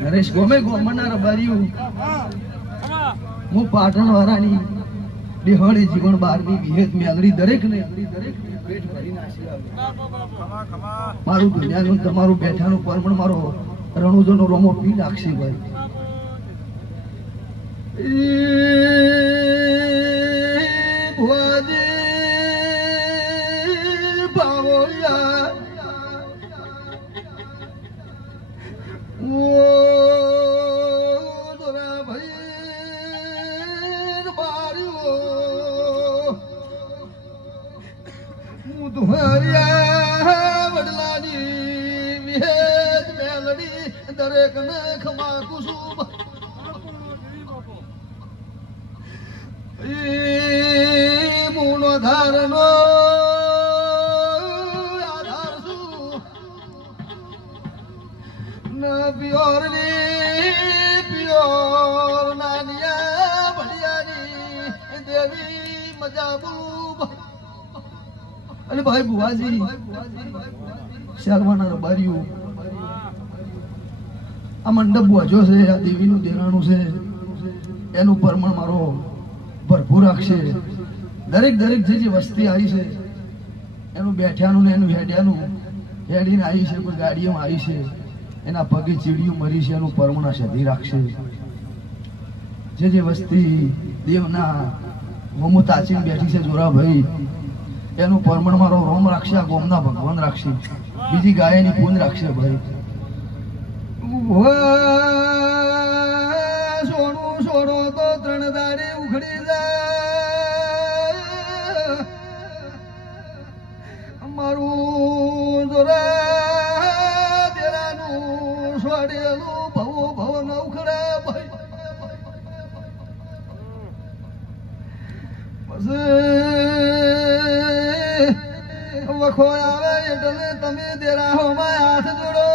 નરેશ ગોમે ગોમના રબાર્યું હું પાટણ વાળાની દેહણી જીવન 12મી વિહેત મેલડી દરેક ને પેટ ભરીને આશીર્વાદ મારું દુનિયાનું તમારું બેઠાનું પરમણ મારો રણુજોનો રોમો પી નાખશે ભાઈ દરેક ને ખમા કુસુમ મૂળો ધારનો આધાર શું ન પિયોર નાનિયા ભડિયાની દેવી મજા બુબ અરે ભાઈ બુવાજી શાલવાના રબાર્યું આ મંડપ બોજો છે આ દેવીનું દેરાણું છે એનું પરમણ મારો ભરપૂર રાખશે દરેક જે વસ્તી આવી છે એનું બેઠ્યાનું ને એનું હેડીને આવી છે કોઈ ગાડીઓમાં આવી છે એના પગે ચીડિયું મરી છે એનું પરમણ સધી રાખશે જે વસ્તી દેવના મોમો તાચીને બેઠી છે જોરાભાઈ એનું પરમણ મારો રોમ રાખશે આ ગોમના ભગવાન રાખશે બીજી ગાયની પૂન રાખશે ભાઈ સોનું સોડો તો 3 દાડે ઉખડી જાય મારું જોરા દેરાનું સોડેલું ભવ ન ઉખડે પછી વખો આવે એટલે તમે દેરાહોમાં હાથ જોડો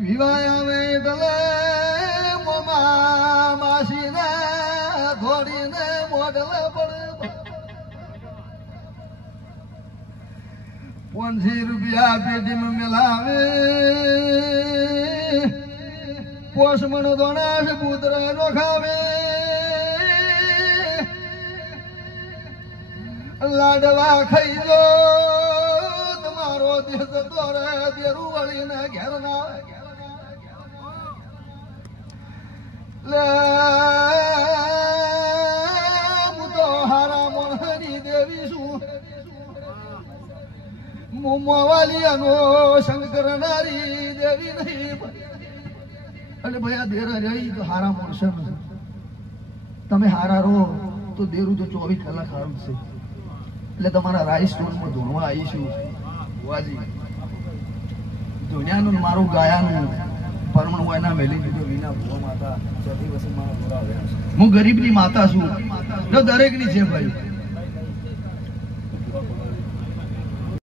વિવાય આવે એટલે મોમા માસીને ઘોડીને મોઢલે પડે 500 રૂપિયા પેટીમાં મેલાવે પોષમણ દોણાશ પુત્ર નો ખાવે લાડવા ખાઈ જો તમારો દેશ દોરે દેરું વળીને ઘેર ના હું તો હારા મોહની દેવી છું મોવાલિયાનો શંકર નારી દેવી નહીં એટલે ભાઈ આ દેરા રહી તો હારા મોણસે તમે હારા રહો તો દેરું તો 24 કલાક હારું છે એટલે તમારા રાઈસ સ્ટોનમાં ધોણવા આવીશું વાજી દુનિયાનું મારું ગાયાનું પરમણ હોય ના મેલી દીધો વિના ભૂવા માતા જતી વસે મારા પૂરા આવ્યા હું ગરીબની માતા છું દરેકની છે ભાઈ